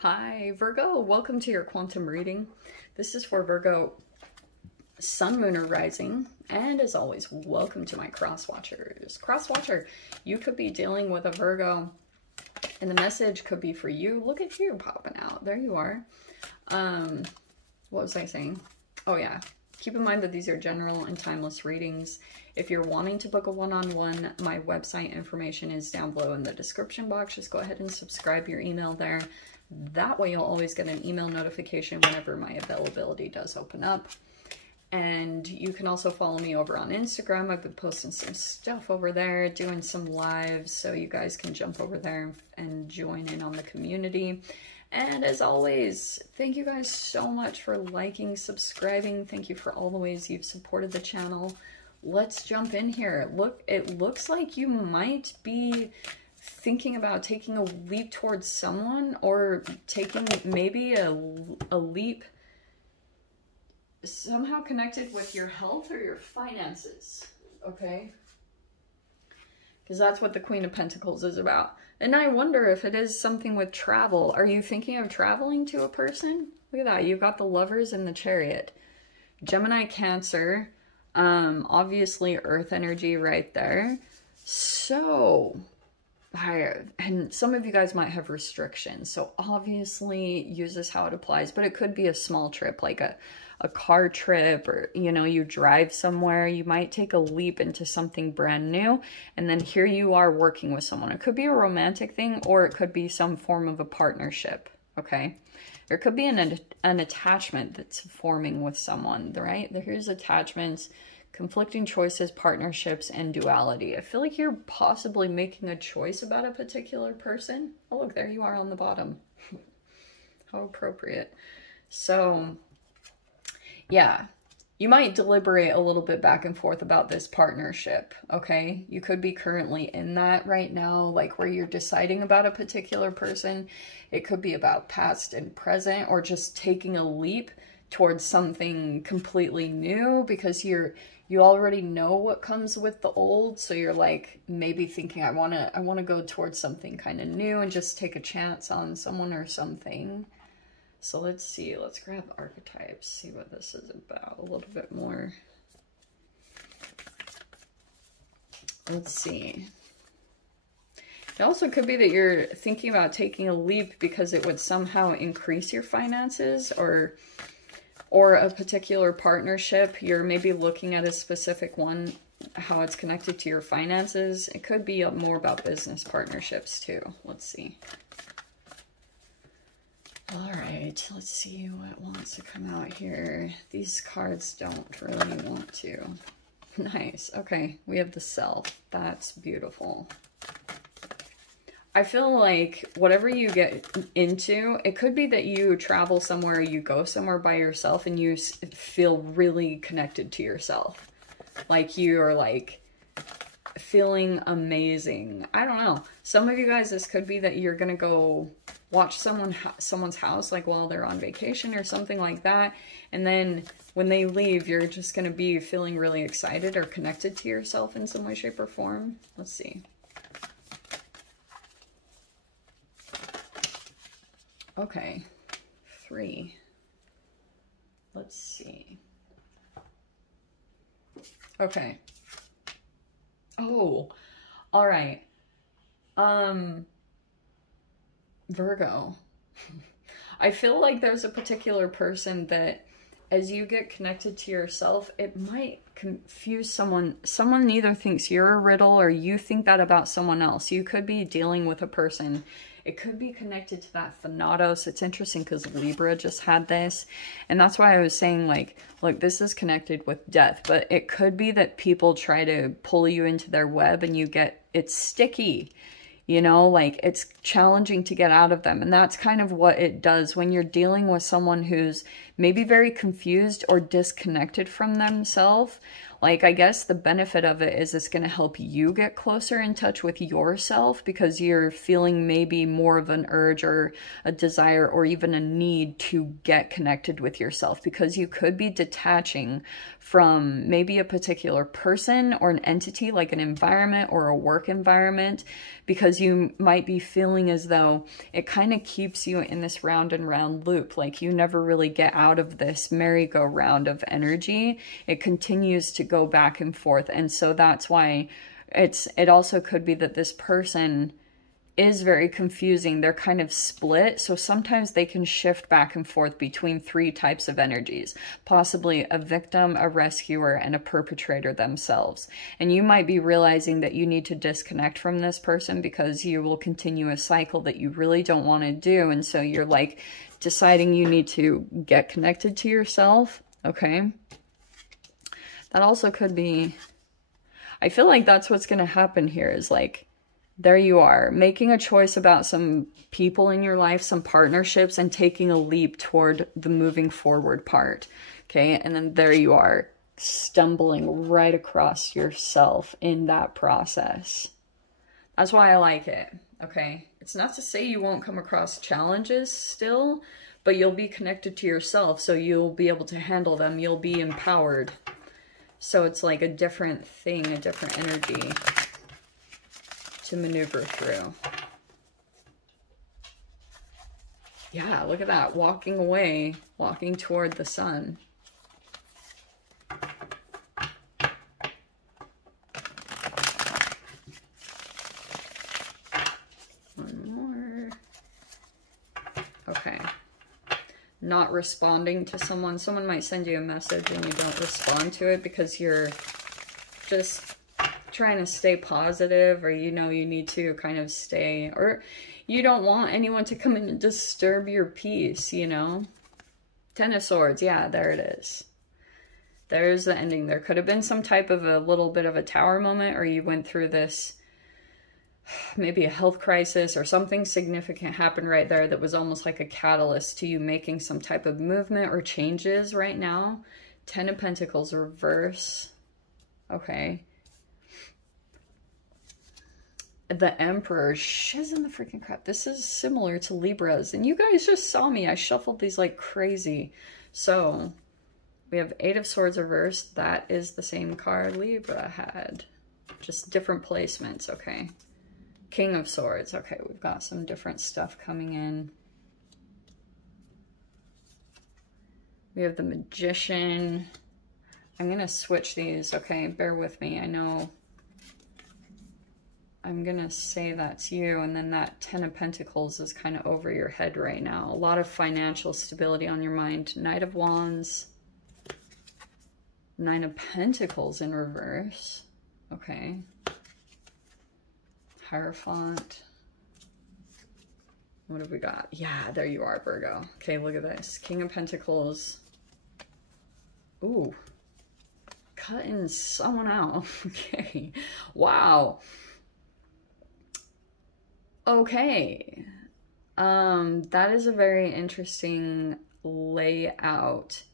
Hi Virgo, welcome to your quantum reading. This is for Virgo Sun, Moon, or Rising, and as always, welcome to my cross watchers. Cross watcher, you could be dealing with a Virgo, and the message could be for you. Look at you popping out. There you are. What was I saying? Oh yeah, keep in mind that these are general and timeless readings. If you're wanting to book a one-on-one, my website information is down below in the description box. Just go ahead and subscribe your email there. That way you'll always get an email notification whenever my availability does open up. And you can also follow me over on Instagram. I've been posting some stuff over there, doing some lives, so you guys can jump over there and join in on the community. And as always, thank you guys so much for liking, subscribing. Thank you for all the ways you've supported the channel. Let's jump in here. Look, it looks like you might be thinking about taking a leap towards someone, or taking maybe a leap somehow connected with your health or your finances, okay? Because that's what the Queen of Pentacles is about. And I wonder if it is something with travel. Are you thinking of traveling to a person? Look at that. You've got the Lovers and the Chariot. Gemini, Cancer. Obviously Earth energy right there. So, and some of you guys might have restrictions. So obviously use this how it applies. But it could be a small trip, like a car trip, or, you know, you drive somewhere. You might take a leap into something brand new. And then here you are working with someone. It could be a romantic thing, or it could be some form of a partnership, okay? There could be an attachment that's forming with someone, right? Here's attachments, conflicting choices, partnerships, and duality. I feel like you're possibly making a choice about a particular person. Oh, look, there you are on the bottom. How appropriate. So, yeah, you might deliberate a little bit back and forth about this partnership, okay? You could be currently in that right now, like where you're deciding about a particular person. It could be about past and present, or just taking a leap towards something completely new because you already know what comes with the old. So you're like maybe thinking, I want to go towards something kind of new and just take a chance on someone or something. So let's see, let's grab archetypes, see what this is about a little bit more. Let's see. It also could be that you're thinking about taking a leap because it would somehow increase your finances, or a particular partnership. You're maybe looking at a specific one, how it's connected to your finances. It could be more about business partnerships too. Let's see. All right, let's see what wants to come out here. These cards don't really want to. Nice. Okay, we have the Self. That's beautiful. I feel like whatever you get into, it could be that you travel somewhere, you go somewhere by yourself, and you feel really connected to yourself. Like you are like feeling amazing. I don't know. Some of you guys, this could be that you're going to go watch someone's house, like while they're on vacation or something like that. And then when they leave, you're just going to be feeling really excited or connected to yourself in some way, shape, or form. Let's see. Okay, 3. Let's see. Okay. Oh, all right. Virgo. I feel like there's a particular person that as you get connected to yourself, it might confuse someone. Someone either thinks you're a riddle or you think that about someone else. You could be dealing with a person. It could be connected to that Thanatos. It's interesting because Libra just had this. And that's why I was saying, like, look, this is connected with death. But it could be that people try to pull you into their web and you get, it's sticky. You know, like it's challenging to get out of them. And that's kind of what it does when you're dealing with someone who's maybe very confused or disconnected from themselves. Like, I guess the benefit of it is it's going to help you get closer in touch with yourself, because you're feeling maybe more of an urge or a desire or even a need to get connected with yourself, because you could be detaching from maybe a particular person or an entity, like an environment or a work environment, because you might be feeling as though it kind of keeps you in this round and round loop. Like, you never really get out of this merry-go-round of energy. It continues to go back and forth. And so that's why it also could be that this person is very confusing. They're kind of split. So sometimes they can shift back and forth between 3 types of energies, possibly a victim, a rescuer, and a perpetrator themselves. And you might be realizing that you need to disconnect from this person because you will continue a cycle that you really don't want to do. And so you're like deciding you need to get connected to yourself. Okay. That also could be, I feel like that's what's going to happen here, is like, there you are, making a choice about some people in your life, some partnerships, and taking a leap toward the moving forward part. Okay, and then there you are, stumbling right across yourself in that process. That's why I like it. Okay, it's not to say you won't come across challenges still, but you'll be connected to yourself, so you'll be able to handle them. You'll be empowered. So it's like a different thing, a different energy to maneuver through. Yeah, look at that. Walking away, walking toward the sun. One more. Okay. Not responding to someone. Someone might send you a message and you don't respond to it because you're just trying to stay positive, or you know you need to kind of stay, or you don't want anyone to come in and disturb your peace, you know. 10 of Swords, yeah, there it is. There's the ending. There could have been some type of a little bit of a tower moment, or you went through this, maybe a health crisis or something significant happened right there that was almost like a catalyst to you making some type of movement or changes right now. 10 of Pentacles reverse. Okay. The Emperor, shiz in the freaking crap. This is similar to Libras, and you guys just saw me. I shuffled these like crazy. So we have 8 of Swords reversed. That is the same card Libra had, just different placements. Okay. King of Swords. Okay, we've got some different stuff coming in. We have the Magician. I'm gonna switch these. Okay, bear with me. I know I'm going to say that's you, and then that 10 of Pentacles is kind of over your head right now. A lot of financial stability on your mind. Knight of Wands. 9 of Pentacles in reverse. Okay. Hierophant. What have we got? Yeah, there you are, Virgo. Okay, look at this. King of Pentacles. Ooh. Cutting someone out. Okay. Wow. Okay, that is a very interesting layout.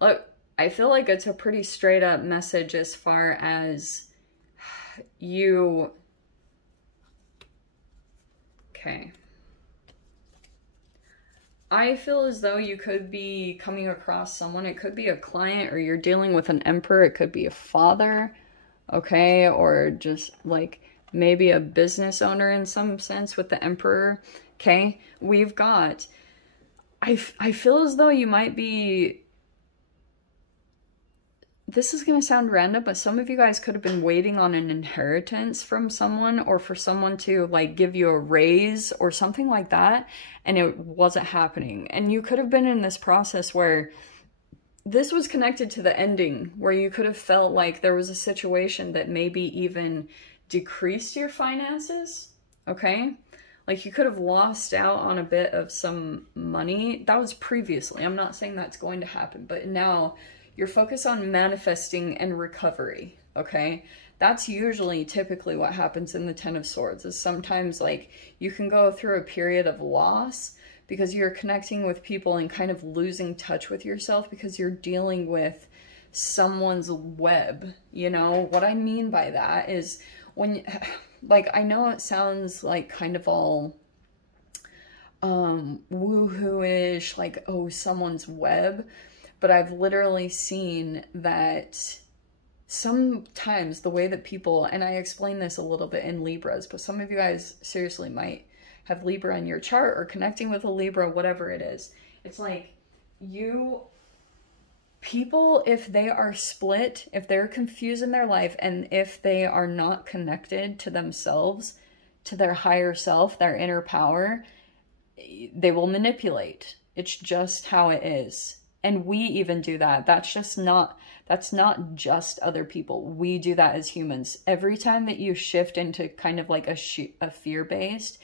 Look, I feel like it's a pretty straight up message as far as you... Okay. I feel as though you could be coming across someone. It could be a client, or you're dealing with an emperor. It could be a father, okay, or just like... maybe a business owner in some sense with the Emperor. Okay, we've got, I feel as though you might be, this is going to sound random, but some of you guys could have been waiting on an inheritance from someone, or for someone to like give you a raise or something like that, and it wasn't happening. And you could have been in this process where this was connected to the ending, where you could have felt like there was a situation that maybe even decreased your finances, okay? Like you could have lost out on a bit of some money. That was previously. I'm not saying that's going to happen, but now you're focused on manifesting and recovery, okay? That's usually typically what happens in the 10 of Swords, is sometimes like you can go through a period of loss because you're connecting with people and kind of losing touch with yourself because you're dealing with someone's web. You know, what I mean by that is when, like, I know it sounds like kind of all woohoo-ish, like, oh, someone's web, but I've literally seen that sometimes the way that people, and I explain this a little bit in Libras, but some of you guys seriously might have Libra in your chart or connecting with a Libra, whatever it is. It's like people, if they are split, if they're confused in their life, and if they are not connected to themselves, to their higher self, their inner power, they will manipulate. It's just how it is. And we even do that. That's not just other people. We do that as humans. Every time that you shift into kind of like a fear-based,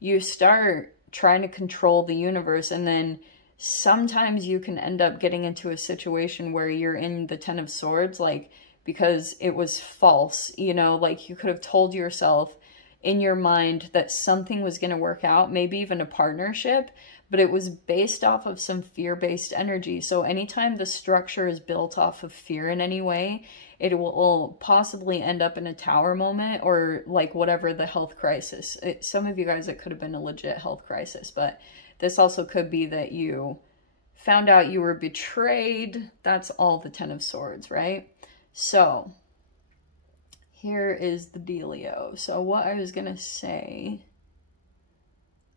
you start trying to control the universe, and then sometimes you can end up getting into a situation where you're in the Ten of Swords, like, because it was false, you know, like you could have told yourself in your mind that something was going to work out, maybe even a partnership, but it was based off of some fear-based energy. So anytime the structure is built off of fear in any way, it will possibly end up in a tower moment, or like whatever the health crisis. Some of you guys, it could have been a legit health crisis, but this also could be that you found out you were betrayed. That's all the Ten of Swords, right? So here is the dealio. So what I was going to say,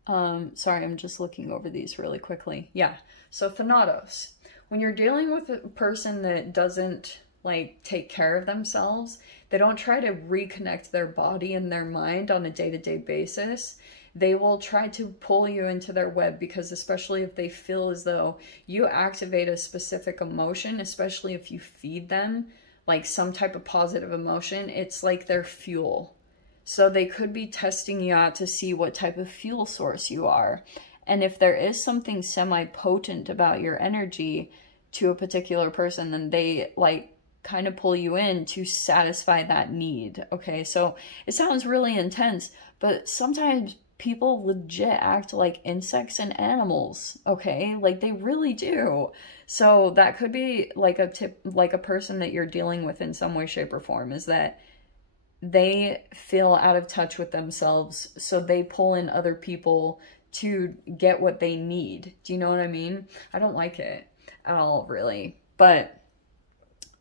sorry, I'm just looking over these really quickly. Yeah. So Thanatos, when you're dealing with a person that doesn't like take care of themselves, they don't try to reconnect their body and their mind on a day-to-day basis. They will try to pull you into their web, because especially if they feel as though you activate a specific emotion, especially if you feed them like some type of positive emotion, it's like their fuel. So they could be testing you out to see what type of fuel source you are. And if there is something semi-potent about your energy to a particular person, then they like kind of pull you in to satisfy that need. Okay, so it sounds really intense, but sometimes people legit act like insects and animals, okay? Like they really do. So that could be like a person that you're dealing with in some way, shape, or form, is that they feel out of touch with themselves, so they pull in other people to get what they need. Do you know what I mean? I don't like it at all, really. But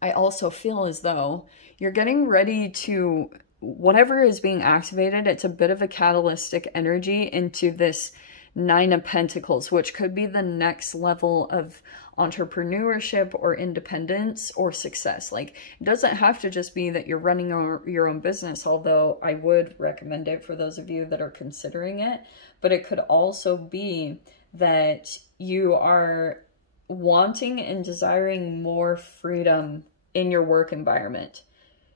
I also feel as though you're getting ready to, whatever is being activated, it's a bit of a catalytic energy into this Nine of Pentacles, which could be the next level of entrepreneurship or independence or success. Like, it doesn't have to just be that you're running your own business, although I would recommend it for those of you that are considering it. But it could also be that you are wanting and desiring more freedom in your work environment.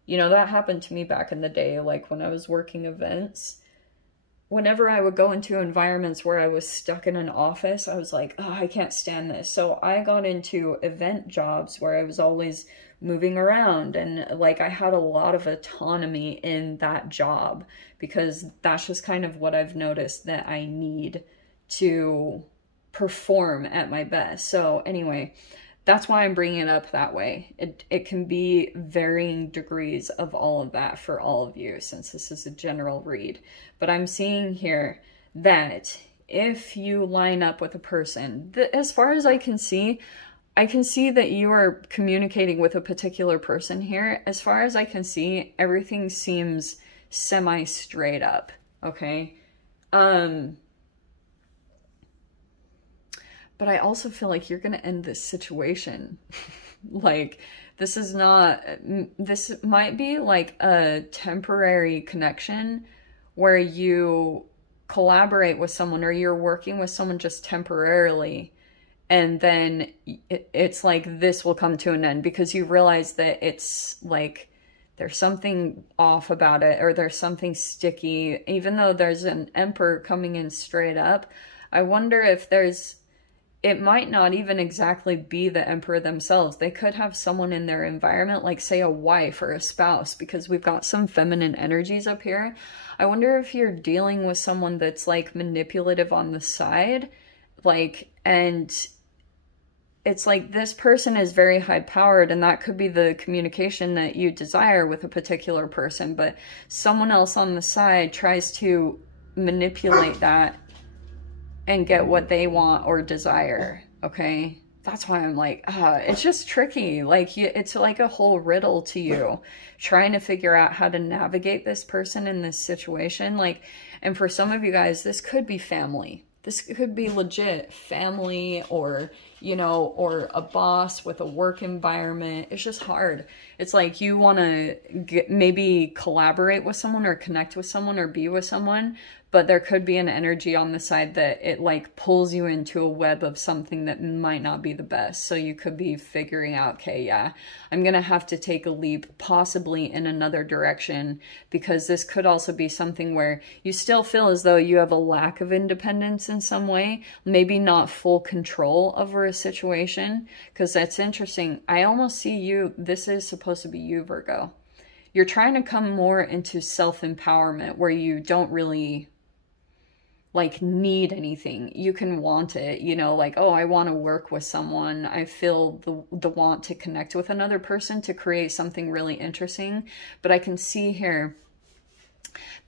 You know, that happened to me back in the day, like when I was working events. Whenever I would go into environments where I was stuck in an office, I was like, oh, I can't stand this. So I got into event jobs where I was always moving around, and like I had a lot of autonomy in that job, because that's just kind of what I've noticed that I need to perform at my best. So anyway, that's why I'm bringing it up that way. It can be varying degrees of all of that for all of you, since this is a general read. But I'm seeing here that if you line up with a person, as far as I can see that you are communicating with a particular person here. As far as I can see, everything seems semi-straight up, okay? But I also feel like you're going to end this situation. Like, this might be like a temporary connection where you collaborate with someone, or you're working with someone just temporarily. And then it's like this will come to an end, because you realize that it's like there's something off about it, or there's something sticky. Even though there's an Emperor coming in straight up, I wonder if it might not even exactly be the Emperor themselves. They could have someone in their environment, like say a wife or a spouse, because we've got some feminine energies up here. I wonder if you're dealing with someone that's like manipulative on the side, like, and it's like this person is very high powered, and that could be the communication that you desire with a particular person, but someone else on the side tries to manipulate that and get what they want or desire, okay? That's why I'm like, it's just tricky. Like, it's like a whole riddle to you, trying to figure out how to navigate this person in this situation. Like, and for some of you guys, this could be family. This could be legit family, or, you know, or a boss with a work environment. It's just hard. It's like you want to maybe collaborate with someone or connect with someone or be with someone, but there could be an energy on the side that it like pulls you into a web of something that might not be the best. So you could be figuring out, okay, yeah, I'm going to have to take a leap possibly in another direction, because this could also be something where you still feel as though you have a lack of independence in some way, maybe not full control over a situation, because that's interesting. I almost see you, this is supposed to be you, Virgo. You're trying to come more into self-empowerment where you don't really like need anything. You can want it, you know, like, oh, I want to work with someone. I feel the want to connect with another person to create something really interesting. But I can see here,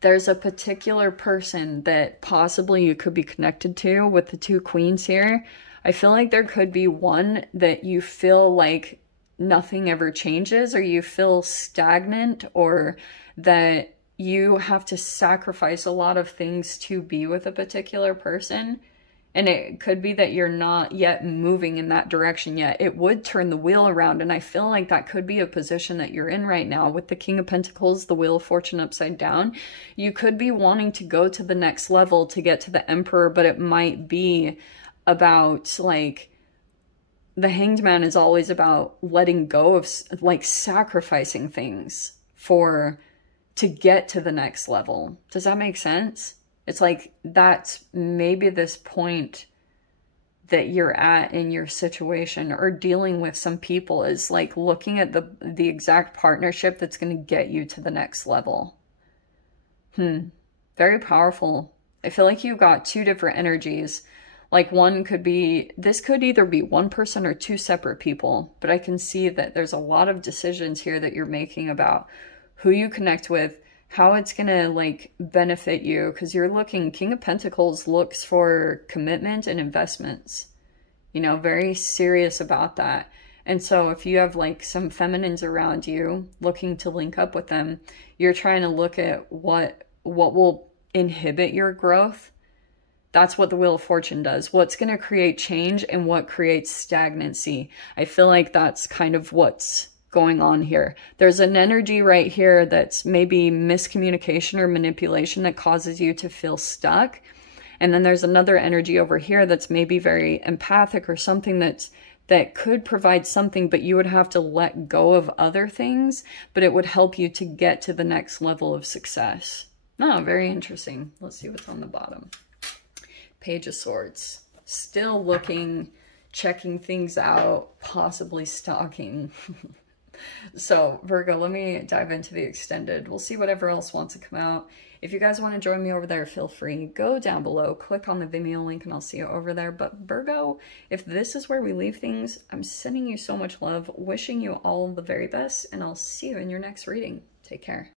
there's a particular person that possibly you could be connected to with the two queens here. I feel like there could be one that you feel like nothing ever changes, or you feel stagnant, or that you have to sacrifice a lot of things to be with a particular person. And it could be that you're not yet moving in that direction yet. It would turn the wheel around, and I feel like that could be a position that you're in right now with the King of Pentacles, the Wheel of Fortune upside down. You could be wanting to go to the next level to get to the Emperor, but it might be about like, the Hanged Man is always about letting go of like sacrificing things to get to the next level. Does that make sense? It's like that's maybe this point that you're at in your situation, or dealing with some people, is like looking at the exact partnership that's going to get you to the next level. Very powerful. I feel like you've got two different energies. Like one could be, this could either be one person or two separate people, but I can see that there's a lot of decisions here that you're making about who you connect with, how it's going to like benefit you, because you're looking, King of Pentacles looks for commitment and investments, you know, very serious about that. And so if you have like some feminines around you looking to link up with them, you're trying to look at what will inhibit your growth. That's what the Wheel of Fortune does. What's going to create change and what creates stagnancy. I feel like that's kind of what's going on here. There's an energy right here that's maybe miscommunication or manipulation that causes you to feel stuck. And then there's another energy over here that's maybe very empathic, or something that could provide something, but you would have to let go of other things, but it would help you to get to the next level of success. Oh, very interesting. Let's see what's on the bottom. Page of Swords. Still looking, checking things out, possibly stalking. So Virgo, let me dive into the extended. We'll see whatever else wants to come out. If you guys want to join me over there, feel free. Go down below, click on the Vimeo link, and I'll see you over there. But Virgo, if this is where we leave things, I'm sending you so much love, wishing you all the very best, and I'll see you in your next reading. Take care.